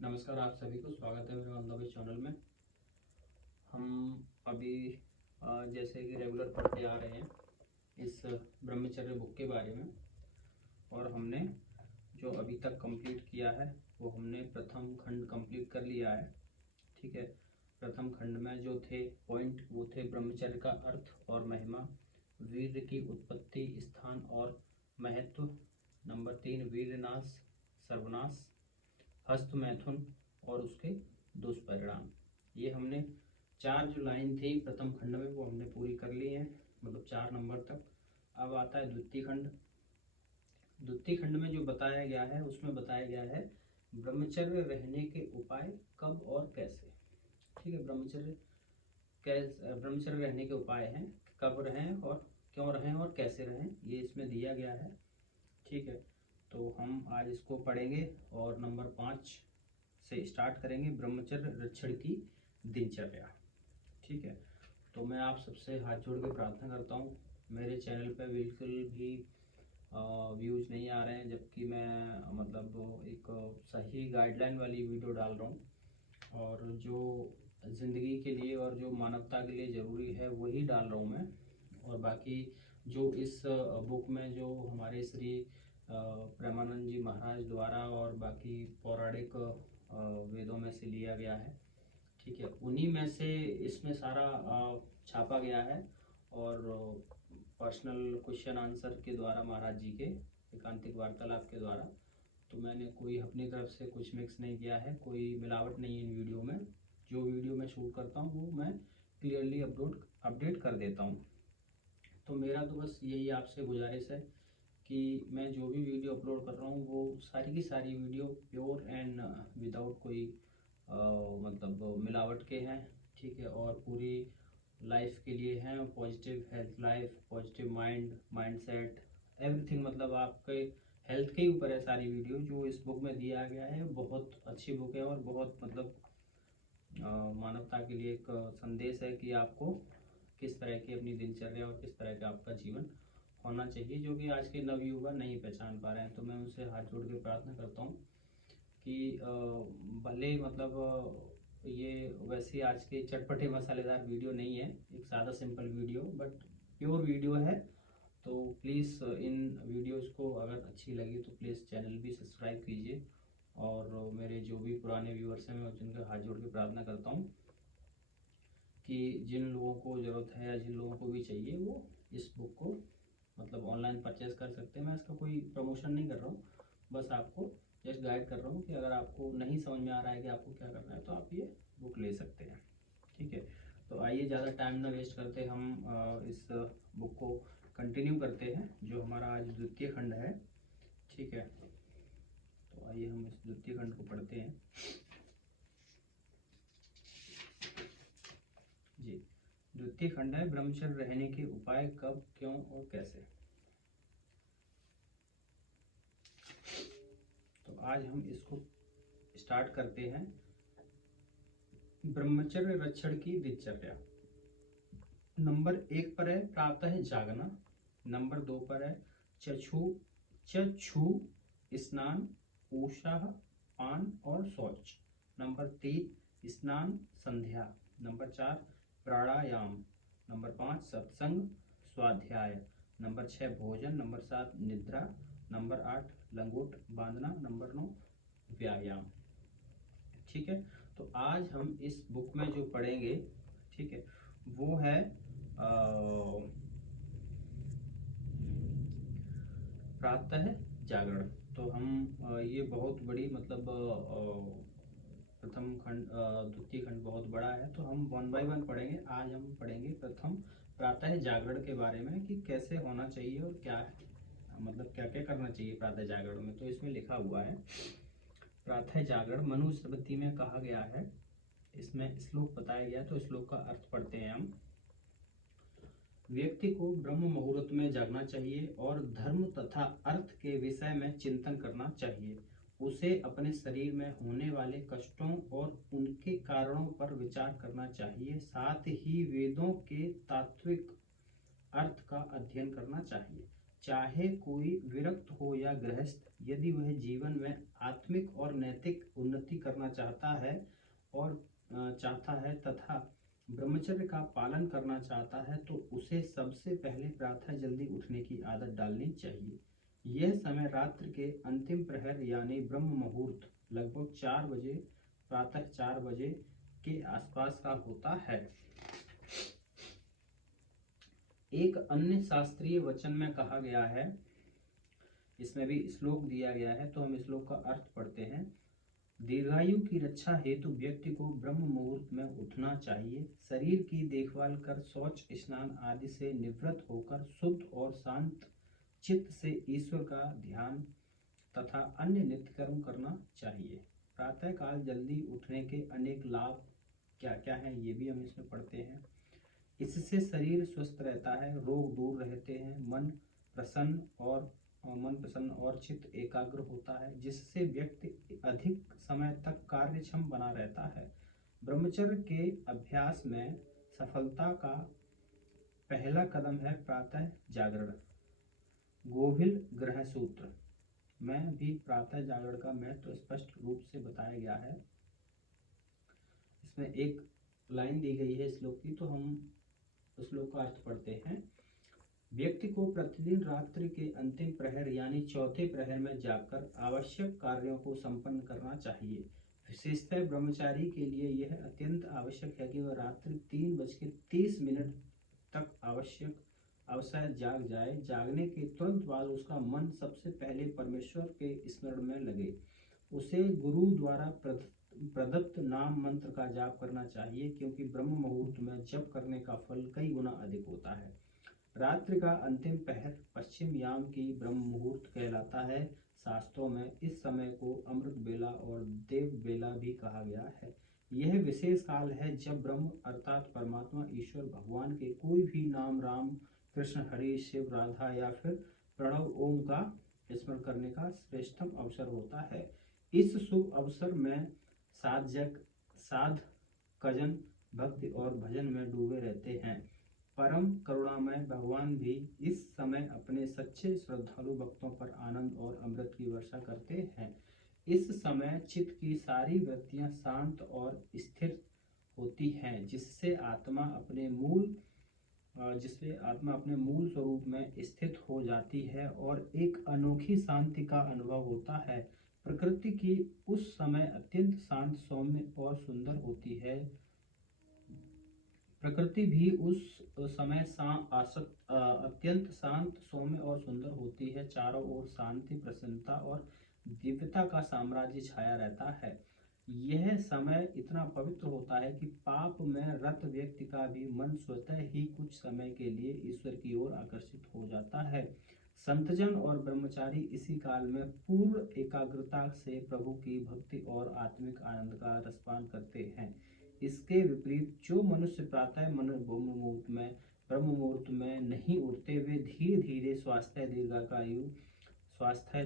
नमस्कार, आप सभी को स्वागत है मेरे ऑन द वे चैनल में। हम अभी जैसे कि रेगुलर पढ़ते आ रहे हैं इस ब्रह्मचर्य बुक के बारे में, और हमने जो अभी तक कंप्लीट किया है वो हमने प्रथम खंड कंप्लीट कर लिया है। ठीक है, प्रथम खंड में जो थे पॉइंट वो थे ब्रह्मचर्य का अर्थ और महिमा, वीर्य की उत्पत्ति, स्थान और महत्व, नंबर 3 वीर्यनाश सर्वनाश, हस्त मैथुन और उसके दुष्परिणाम। ये हमने 4 जो लाइन थी प्रथम खंड में वो हमने पूरी कर ली है, मतलब 4 नंबर तक। अब आता है द्वितीय खंड। द्वितीय खंड में जो बताया गया है उसमें बताया गया है ब्रह्मचर्य रहने के उपाय कब और कैसे। ठीक है, ब्रह्मचर्य रहने के उपाय हैं, कब रहें और क्यों रहें और कैसे रहें, ये इसमें दिया गया है। ठीक है, तो हम आज इसको पढ़ेंगे और नंबर 5 से स्टार्ट करेंगे, ब्रह्मचर्य रक्षण की दिनचर्या। ठीक है, तो मैं आप सबसे हाथ जोड़ के प्रार्थना करता हूँ। मेरे चैनल पे बिल्कुल भी व्यूज़ नहीं आ रहे हैं, जबकि मैं मतलब एक सही गाइडलाइन वाली वीडियो डाल रहा हूँ, और जो ज़िंदगी के लिए और जो मानवता के लिए ज़रूरी है वही डाल रहा हूँ मैं। और बाकी जो इस बुक में जो हमारे श्री प्रेमानंद जी महाराज द्वारा और बाकी पौराणिक वेदों में से लिया गया है, ठीक है, उन्हीं में से इसमें सारा छापा गया है। और पर्सनल क्वेश्चन आंसर के द्वारा महाराज जी के एकांतिक वार्तालाप के द्वारा, तो मैंने कोई अपनी तरफ से कुछ मिक्स नहीं किया है, कोई मिलावट नहीं है इन वीडियो में। जो वीडियो मैं शूट करता हूँ वो मैं क्लियरली अपडेट कर देता हूँ। तो मेरा तो बस यही आपसे गुजारिश है कि मैं जो भी वीडियो अपलोड कर रहा हूँ वो सारी की सारी वीडियो प्योर एंड विदाउट कोई मतलब मिलावट के हैं। ठीक है, और पूरी लाइफ के लिए हैं, positive health life, positive mindset, everything, मतलब आपके हेल्थ के ही ऊपर है सारी वीडियो जो इस बुक में दिया गया है। बहुत अच्छी बुक है और बहुत मतलब मानवता के लिए एक संदेश है कि आपको किस तरह की अपनी दिनचर्या और किस तरह का आपका जीवन होना चाहिए, जो कि आज के नवयुवा नहीं पहचान पा रहे हैं। तो मैं उनसे हाथ जोड़ के प्रार्थना करता हूँ कि भले मतलब ये वैसे आज के चटपटे मसालेदार वीडियो नहीं है, एक सादा simple video, but pure video है। तो प्लीज़ इन वीडियोस को अगर अच्छी लगी तो प्लीज़ चैनल भी सब्सक्राइब कीजिए। और मेरे जो भी पुराने व्यूअर्स हैं मैं जिनका हाथ जोड़ के प्रार्थना करता हूँ कि जिन लोगों को ज़रूरत है या जिन लोगों को भी चाहिए वो इस बुक को मतलब ऑनलाइन परचेज़ कर सकते हैं। मैं इसका कोई प्रमोशन नहीं कर रहा हूँ, बस आपको जस्ट गाइड कर रहा हूँ कि अगर आपको नहीं समझ में आ रहा है कि आपको क्या करना है तो आप ये बुक ले सकते हैं। ठीक है, तो आइए ज़्यादा टाइम ना वेस्ट करते हम इस बुक को कंटिन्यू करते हैं, जो हमारा आज द्वितीय खंड है। ठीक है, तो आइए हम इस द्वितीय खंड को पढ़ते हैं। जी, द्वितीय खंड है ब्रह्मचर्य रहने के उपाय कब, क्यों और कैसे। तो आज हम इसको स्टार्ट करते हैं। ब्रह्मचर्य रक्षण की दिनचर्या। नंबर 1 पर है प्रातः जागना, नंबर 2 पर है चक्षु स्नान, उषा पान और शौच, नंबर 3 स्नान संध्या, नंबर 4 प्राणायाम, नंबर 5 सत्संग स्वाध्याय, नंबर 6 भोजन, नंबर 7 निद्रा, नंबर 8 लंगोट बांधना, नंबर 9 व्यायाम। ठीक है, तो आज हम इस बुक में जो पढ़ेंगे, ठीक है, वो है प्रातः जागरण। तो हम ये बहुत बड़ी मतलब प्रथम खंड द्वितीय खंड बहुत बड़ा है, तो हम 1 बाय 1 पढ़ेंगे। आज हम पढ़ेंगे प्रथम प्रातः जागरण के बारे में कि कैसे होना चाहिए और क्या मतलब क्या क्या करना चाहिए प्रातः जागरण में। तो इसमें लिखा हुआ है प्रातः जागरण मनुस्मृति में कहा गया है, इसमें श्लोक बताया गया, तो श्लोक का अर्थ पढ़ते हैं हम। व्यक्ति को ब्रह्म मुहूर्त में जागना चाहिए और धर्म तथा अर्थ के विषय में चिंतन करना चाहिए। उसे अपने शरीर में होने वाले कष्टों और उनके कारणों पर विचार करना चाहिए, साथ ही वेदों के तात्विक अर्थ का अध्ययन करना चाहिए। चाहे कोई विरक्त हो या गृहस्थ, यदि वह जीवन में आत्मिक और नैतिक उन्नति करना चाहता है तथा ब्रह्मचर्य का पालन करना चाहता है, तो उसे सबसे पहले प्रातः जल्दी उठने की आदत डालनी चाहिए। यह समय रात्रि के अंतिम प्रहर यानी ब्रह्म मुहूर्त लगभग 4 बजे, प्रातः 4 बजे के आसपास का होता है। एक अन्य शास्त्रीय वचन में कहा गया है, इसमें भी श्लोक दिया गया है, तो हम श्लोक का अर्थ पढ़ते हैं। दीर्घायु की रक्षा हेतु व्यक्ति को ब्रह्म मुहूर्त में उठना चाहिए। शरीर की देखभाल कर शौच स्नान आदि से निवृत्त होकर शुद्ध और शांत चित्त से ईश्वर का ध्यान तथा अन्य नित्य कर्म करना चाहिए। प्रातः काल जल्दी उठने के अनेक लाभ क्या क्या हैं, ये भी हम इसमें पढ़ते हैं। इससे शरीर स्वस्थ रहता है, रोग दूर रहते हैं, मन प्रसन्न और चित्त एकाग्र होता है, जिससे व्यक्ति अधिक समय तक कार्यक्षम बना रहता है। ब्रह्मचर्य के अभ्यास में सफलता का पहला कदम है प्रातः जागरण। गोभिल ग्रह सूत्र में भी प्रातः जागरण का महत्व स्पष्ट रूप से बताया गया है। इसमें एक लाइन दी गई है श्लोक की, तो हम श्लोक का अर्थ पढ़ते हैं। व्यक्ति को प्रतिदिन रात्रि के अंतिम प्रहर यानी चौथे प्रहर में जागकर आवश्यक कार्यों को संपन्न करना चाहिए। विशेषतः ब्रह्मचारी के लिए यह अत्यंत आवश्यक है कि वह रात्रि 3:30 तक अवश्य जाग जाए। जागने के तुरंत बाद उसका मन सबसे पहले परमेश्वर के स्मरण में लगे। उसे गुरु द्वारा प्रदत्त नाम मंत्र का जाप करना चाहिए, क्योंकि ब्रह्म मुहूर्त में जप करने का फल कई गुना अधिक होता है। रात्रि का अंतिम पहर पश्चिम याम की ब्रह्म मुहूर्त कहलाता है। शास्त्रों में इस समय को अमृत बेला और देव बेला भी कहा गया है। यह विशेष काल है जब ब्रह्म अर्थात परमात्मा ईश्वर भगवान के कोई भी नाम, राम, कृष्ण, हरि, शिव, राधा या फिर प्रणव ओम का स्मरण करने का श्रेष्ठतम अवसर होता है। इस शुभ अवसर में साधकजन भक्ति और भजन में डूबे रहते हैं। परम करुणामय भगवान भी इस समय अपने सच्चे श्रद्धालु भक्तों पर आनंद और अमृत की वर्षा करते हैं। इस समय चित्त की सारी वृत्तियां शांत और स्थिर होती हैं, जिससे आत्मा अपने मूल स्वरूप में स्थित हो जाती है और एक अनोखी शांति का अनुभव होता है। प्रकृति की उस समय अत्यंत शांत, सौम्य और सुंदर होती है। प्रकृति भी उस समय अत्यंत शांत, सौम्य और सुंदर होती है। चारों ओर शांति, प्रसन्नता और दिव्यता का साम्राज्य छाया रहता है। यह समय इतना पवित्र होता है कि पाप में रत व्यक्ति का भी मन स्वतः ही कुछ समय के लिए ईश्वर की ओर आकर्षित हो जाता है। संतजन और ब्रह्मचारी इसी काल में पूर्ण एकाग्रता से प्रभु की भक्ति और आत्मिक आनंद का रसपान करते हैं। इसके विपरीत जो मनुष्य प्रातः ब्रह्म मुहूर्त में नहीं उठते, वे धीरे धीरे स्वास्थ्य,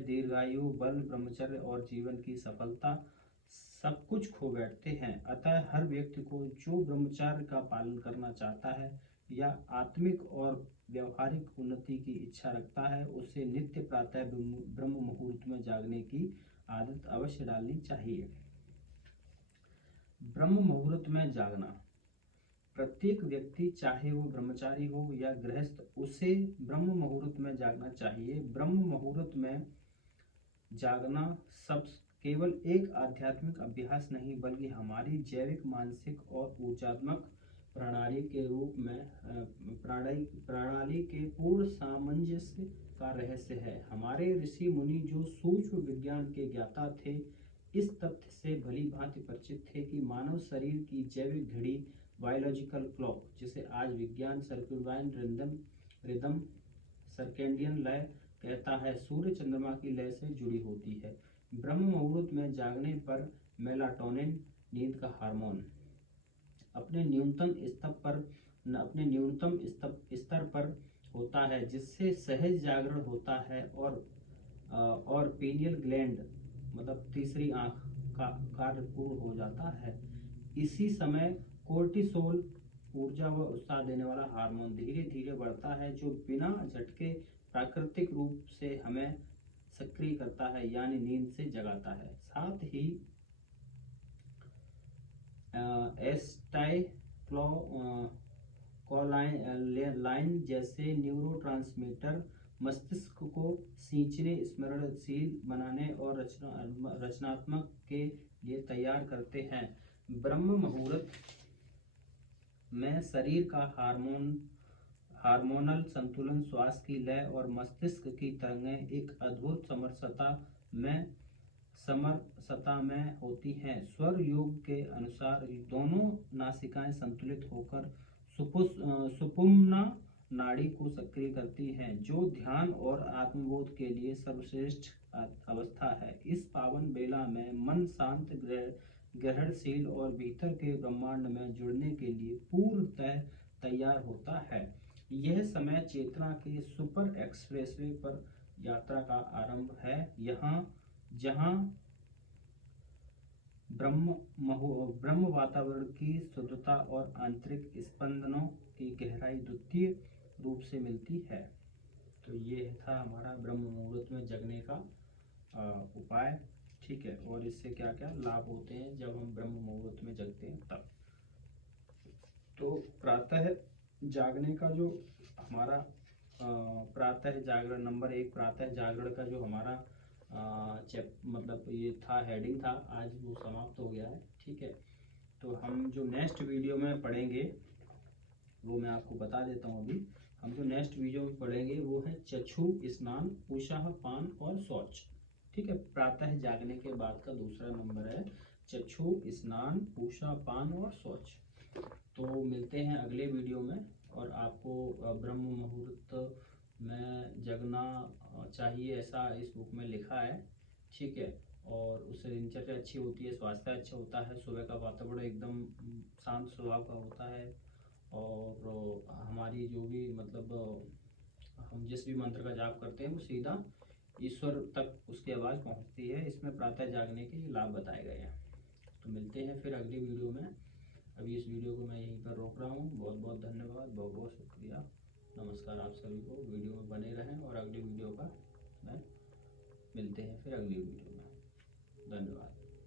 दीर्घायु, बल, ब्रह्मचर्य और जीवन की सफलता सब कुछ खो बैठते हैं। अतः हर व्यक्ति को जो ब्रह्मचर्य का पालन करना चाहता है या आत्मिक और व्यवहारिक उन्नति की इच्छा रखता है, उसे नित्य प्रातः ब्रह्म मुहूर्त में जागने की आदत अवश्य डालनी चाहिए। ब्रह्म मुहूर्त में जागना। प्रत्येक व्यक्ति, चाहे वो ब्रह्मचारी हो या गृहस्थ, उसे ब्रह्म मुहूर्त में जागना चाहिए। ब्रह्म मुहूर्त में जागना सब केवल एक आध्यात्मिक अभ्यास नहीं, बल्कि हमारी जैविक, मानसिक और ऊर्जात्मक प्रणाली के पूर्ण सामंजस्य का रहस्य है। हमारे ऋषि मुनि जो सूक्ष्म विज्ञान के ज्ञाता थे, इस तथ्य से भली भांति परिचित थे कि मानव शरीर की जैविक घड़ी, बायोलॉजिकल क्लॉक, जिसे आज विज्ञान सर्कुलाइन रिदम, सर्केडियन लय कहता है, सूर्य चंद्रमा की लय से जुड़ी होती है। ब्रह्म मुहूर्त में जागने पर मेलाटोनिन, नींद का हार्मोन, अपने न्यूनतम स्तर पर होता है, जिससे सहज जागरण होता है और पीनियल ग्लैंड मतलब तीसरी आंख का कार्य पूर्ण हो जाता है। इसी समय कोर्टिसोल, ऊर्जा व उत्साह देने वाला हार्मोन, धीरे धीरे बढ़ता है, जो बिना झटके प्राकृतिक रूप से हमें सक्रिय करता है, यानी नींद से जगाता है। साथ ही एसिटाइलकोलाइन जैसे न्यूरोट्रांसमीटर मस्तिष्क को सींचने, स्मरणशील बनाने और रचनात्मक के लिए तैयार करते हैं। ब्रह्म मुहूर्त में शरीर का हार्मोनल संतुलन, श्वास की लय और मस्तिष्क की तरंगें एक अद्भुत समरसता में होती हैं। स्वर योग के अनुसार दोनों नासिकाएं संतुलित होकर सुषुम्ना नाड़ी को सक्रिय करती हैं, जो ध्यान और आत्मबोध के लिए सर्वश्रेष्ठ अवस्था है। इस पावन बेला में मन शांत, ग्रहणशील और भीतर के ब्रह्मांड में जुड़ने के लिए पूर्णतः तैयार होता है। यह समय चेतना के सुपर एक्सप्रेसवे पर यात्रा का आरंभ है, जहां ब्रह्म वातावरण की शुद्धता और आंतरिक स्पंदनों की गहराई द्वितीय रूप से मिलती है। तो ये था हमारा ब्रह्म मुहूर्त में जगने का उपाय। ठीक है, और इससे क्या क्या लाभ होते हैं जब हम ब्रह्म मुहूर्त में जगते हैं तब। तो प्रातः जागने का जो हमारा प्रातः जागरण नंबर 1, प्रातः जागरण का जो हमारा मतलब ये था, हेडिंग था, आज वो समाप्त हो गया है। ठीक है, तो हम जो नेक्स्ट वीडियो में पढ़ेंगे वो मैं आपको बता देता हूँ अभी। हम जो नेक्स्ट वीडियो में पढ़ेंगे वो है चक्षु स्नान, उषाह पान और शौच। ठीक है, प्रातः जागने के बाद का दूसरा नंबर है चक्षु स्नान, उषा पान और शौच। तो मिलते हैं अगले वीडियो में। और आपको ब्रह्म मुहूर्त में जगना चाहिए, ऐसा इस बुक में लिखा है। ठीक है, और उससे दिनचर्या अच्छी होती है, स्वास्थ्य अच्छा होता है, सुबह का वातावरण एकदम शांत स्वभाव का होता है, और हमारी जो भी मतलब हम जिस भी मंत्र का जाप करते हैं वो सीधा ईश्वर तक उसकी आवाज़ पहुंचती है। इसमें प्रातः जागने के लाभ बताए गए हैं। तो मिलते हैं फिर अगली वीडियो में। अभी इस वीडियो को मैं यहीं पर रोक रहा हूँ। बहुत बहुत धन्यवाद, बहुत बहुत शुक्रिया, नमस्कार आप सभी को। वीडियो में बने रहें और अगली वीडियो का मिलते हैं फिर अगली वीडियो में। धन्यवाद।